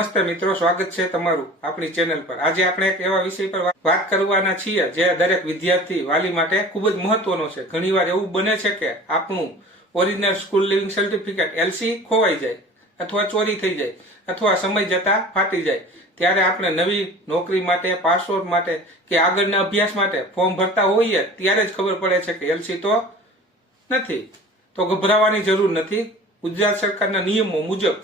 નમસ્તે મિત્રો, સ્વાગત છે તમારું આપણી ચેનલ પર। આજે આપણે એક એવા વિષય પર વાત કરવાના છીએ જે દરેક વિદ્યાર્થી વાલી માટે ખૂબ જ મહત્વનો છે। ઘણીવાર એવું બને છે કે આપણું original school living certificate LC ખોવાઈ જાય અથવા ચોરી થઈ જાય અથવા સમય જતા ફાટી જાય, ત્યારે આપણે નવી નોકરી માટે, પાસપોર્ટ માટે કે આગળના અભ્યાસ માટે ફોર્મ ભરતા હોઈએ ત્યારે જ ખબર પડે છે કે એલસી તો નથી। તો ગભરાવાની જરૂર નથી। ગુજરાત સરકારના નિયમો મુજબ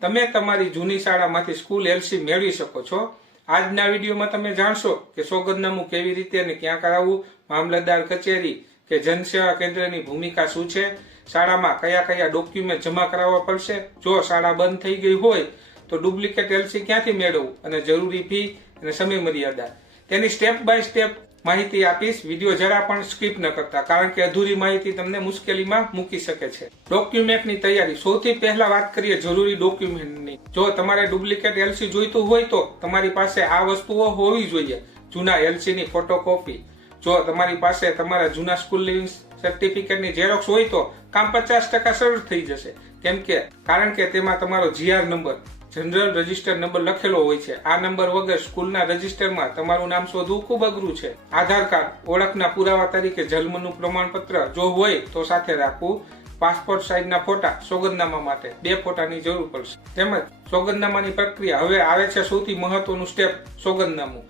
તમે તમારી જૂની શાળામાંથી સ્કૂલ એલસી મેળવી શકો છો। આજના વિડીયોમાં તમે જાણશો કે સોગંદનામું કેવી રીતે અને ક્યાં કરાવવું, મામલતદાર કચેરી કે જનસેવા કેન્દ્રની ભૂમિકા શું છે, શાળામાં કયા કયા ડોક્યુમેન્ટ જમા કરાવવા પડશે, જો શાળા બંધ થઈ ગઈ હોય તો ડુપ્લિકેટ એલસી ક્યાંથી મેળવવું અને જરૂરી ફી અને સમય મર્યાદા, તેની સ્ટેપ બાય સ્ટેપ માહિતી આપીશ। વિડીયો જરા પણ સ્કીપ ન કરતા, કારણ કે અધૂરી માહિતી તમને મુશ્કેલીમાં મૂકી શકે છે। ડોક્યુમેન્ટની તૈયારી। સૌથી પહેલા વાત કરીએ જરૂરી ડોક્યુમેન્ટની। જો તમારે ડુપ્લિકેટ એલસી જોઈતું હોય તો તમારી પાસે આ વસ્તુઓ હોવી જોઈએ। જૂના એલસી ની ફોટોકોપી। જો તમારી પાસે તમારા જૂના સ્કૂલ લિવિંગ સર્ટિફિકેટની ઝેરોક્સ હોય તો કામ 50% સરળ થઈ જશે। કારણ કે તેમાં તમારો GR number, general register number લખેલો હોય છે। આ નંબર વગર સ્કૂલના રજિસ્ટરમાં તમારું નામ શોધવું ખૂબ અઘરું છે। આધાર કાર્ડ, ઓળખના પુરાવા તરીકે જન્મનું પ્રમાણપત્ર જો હોય તો સાથે રાખવું। પાસપોર્ટ સાઇઝના ફોટા સોગંદનામા માટે 2 ફોટાની જરૂર પડશે। તેમજ સોગંદનામાની પ્રક્રિયા। હવે આવે છે સૌથી મહત્વનું સ્ટેપ, સોગંદનામું।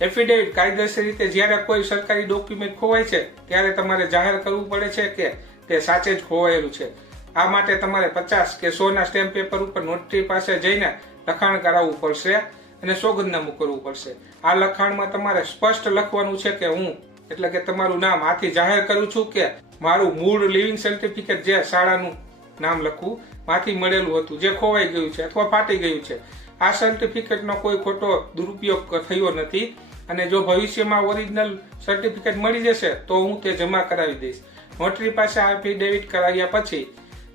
એફિડેવિટ। કાયદેસર રીતે જ્યારે કોઈ સરકારી ડોક્યુમેન્ટ ખોવાય છે ત્યારે તમારે જાહેર કરવું પડે છે કે તે સાચે જ ખોવાયેલું છે। આ માટે તમારે 50 કે 100 ના સ્ટેમ્પ પેપર ઉપર નોટરી પાસે જઈને લખાણ કરાવવું પડશે અને સોગંદનામું કરવું પડશે। આ લખાણમાં તમારે સ્પષ્ટ લખવાનું છે કે હું એટલે કે તમારું નામ આથી જાહેર કરું છું કે મારું મૂળ લિવિંગ સર્ટિફિકેટ જે શાળાનું નામ લખવું માંથી મળેલું હતું જે ખોવાઈ ગયું છે અથવા ફાટી ગયું છે। આ સર્ટિફિકેટનો કોઈ ખોટો દુરુપયોગ થયો નથી અને જો ભવિષ્યમાં ઓરિજિનલ સર્ટિફિકેટ મળી જશે તો હું તે જમા કરાવી દઈશ। નોટરી પાસે એફિડેવિટ કરાવ્યા પછી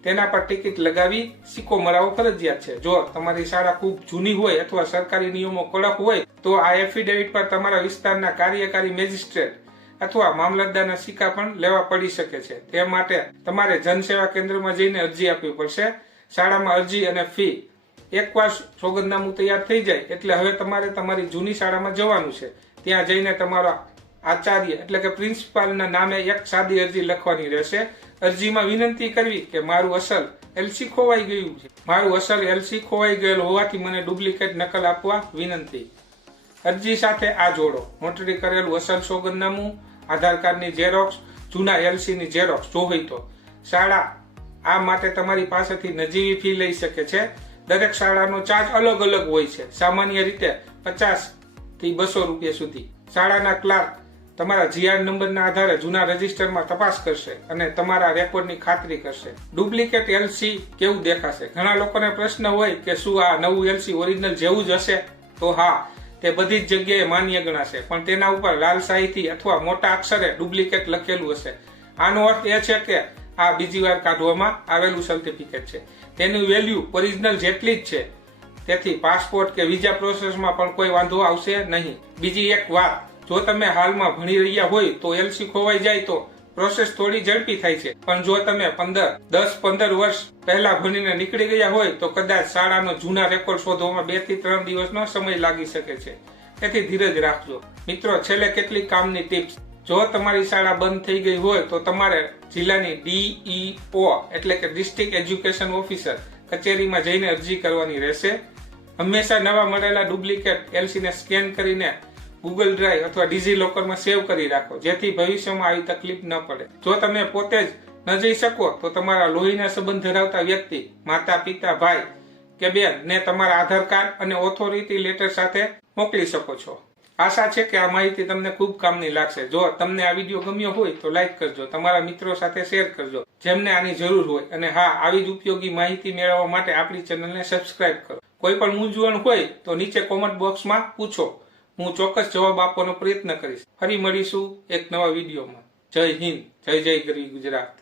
તેના પર ટિકિટ લગાવી સિક્કો મરાવવો ફરજિયાત છે। જો તમારી શાળા ખૂબ જૂની હોય અથવા સરકારી નિયમો કડક હોય તો આ એફિડેવિટ પર તમારા વિસ્તારના કાર્યકારી મેજિસ્ટ્રેટ અથવા મામલતદારના સિક્કા પણ લેવા પડી શકે છે। તે માટે તમારે જનસેવા કેન્દ્રમાં જઈને અરજી આપવી પડશે। શાળામાં અરજી અને ફી। એકવાર સોગંદનામું તૈયાર થઈ જાય એટલે હવે તમારે તમારી જૂની શાળામાં જવાનું છે। ત્યાં જઈને તમારા આચાર્ય એટલે કે પ્રિન્સિપાલના નામે એક સાદી અરજી લખવાની રહેશે। અરજીમાં વિનંતી કરવી કે મારું અસલ એલસી ખોવાઈ ગયું છે, મારું અસલ એલસી ખોવાઈ ગયેલ હોવાથી મને ડુપ્લિકેટ નકલ આપવા વિનંતી। અરજી સાથે આ જોડો, નોટરી કરેલું અસલ સોગંદનામું, આધાર કાર્ડની ઝેરોક્સ, જૂના એલસી ની ઝેરોક્સ જો હોય તો। શાળા આ માટે તમારી પાસેથી નજીવી ફી લઈ શકે છે। દરેક શાળાનો ચાર્જ અલગ અલગ હોય છે, સામાન્ય રીતે 50 થી 200 રૂપિયા સુધી। શાળાના ક્લાર્ક તમારા જીઆર નંબરના આધારે જૂના રજિસ્ટરમાં તપાસ કરશે અને તમારા રેકોર્ડની ખાતરી કરશે। ડુપ્લિકેટ એલસી કેવું દેખાશે? ઘણા લોકોને પ્રશ્ન હોય કે શું આ નવું એલસી ઓરિજિનલ જેવું જ હશે? તો હા, તે બધી જ જગ્યાએ માન્ય ગણાશે, પણ તેના ઉપર લાલ શાહીથી અથવા મોટા અક્ષરે ડુપ્લિકેટ લખેલું હશે। આનો અર્થ એ છે કે આ બીજી વાર કાઢવામાં આવેલું સર્ટિફિકેટ છે, તેની વેલ્યુ ઓરિજિનલ જેટલી જ છે, તેથી પાસપોર્ટ કે વિઝા પ્રોસેસમાં પણ કોઈ વાંધો આવશે નહીં। બીજી એક વાત, જો તમે હાલમાં ભણી રહ્યા હોય તો એલસી ખોવાઈ જાય તો પ્રોસેસ થોડી ઝડપી થાય છે, પણ જો તમે 10-15 વર્ષ પહેલા ભણીને નીકળી ગયા હોય તો કદાચ શાળાનો જૂના રેકોર્ડ શોધવામાં 2 થી 3 દિવસનો સમય લાગી શકે છે, તેથી ધીરજ રાખજો। મિત્રો, છેલ્લે કેટલીક કામની ટિપ્સ। જો તમારી શાળા બંધ થઈ ગઈ હોય તો તમારે જિલ્લાની ડીઈઓ એટલે કે ડિસ્ટ્રિક્ટ એજ્યુકેશન ઓફિસર કચેરીમાં જઈને અરજી કરવાની રહેશે। હંમેશા નવા મળેલા ડુપ્લિકેટ એલસીને સ્કેન કરીને ગૂગલ ડ્રાઈવ અથવા ડિજીલોકરમાં સેવ કરી રાખો, જેથી ભવિષ્યમાં આવી તકલીફ ન પડે। જો તમે પોતે જ ન જઈ શકો તો તમારા લોહીના સંબંધ ધરાવતા વ્યક્તિ, માતા, પિતા, ભાઈ કે બેન ને તમારા આધાર કાર્ડ અને ઓથોરિટી લેટર સાથે મોકલી શકો છો। આશા છે કે આ માહિતી તમને ખૂબ કામની લાગશે। જો તમને આ વિડીયો ગમ્યો હોય તો લાઈક કરજો, તમારા મિત્રો સાથે શેર કરજો જેમને આની જરૂર હોય, અને હા, આવી જ ઉપયોગી માહિતી મેળવવા માટે આપણી ચેનલને સબસ્ક્રાઇબ કરો। કોઈ પણ મૂંઝવણ હોય તો નીચે કોમેન્ટ બોક્સમાં પૂછો, હું ચોક્કસ જવાબ આપવાનો પ્રયત્ન કરીશ। ફરી મળીશું એક નવા વિડીયોમાં। જય હિન્દ, જય જય ગરવી ગુજરાત।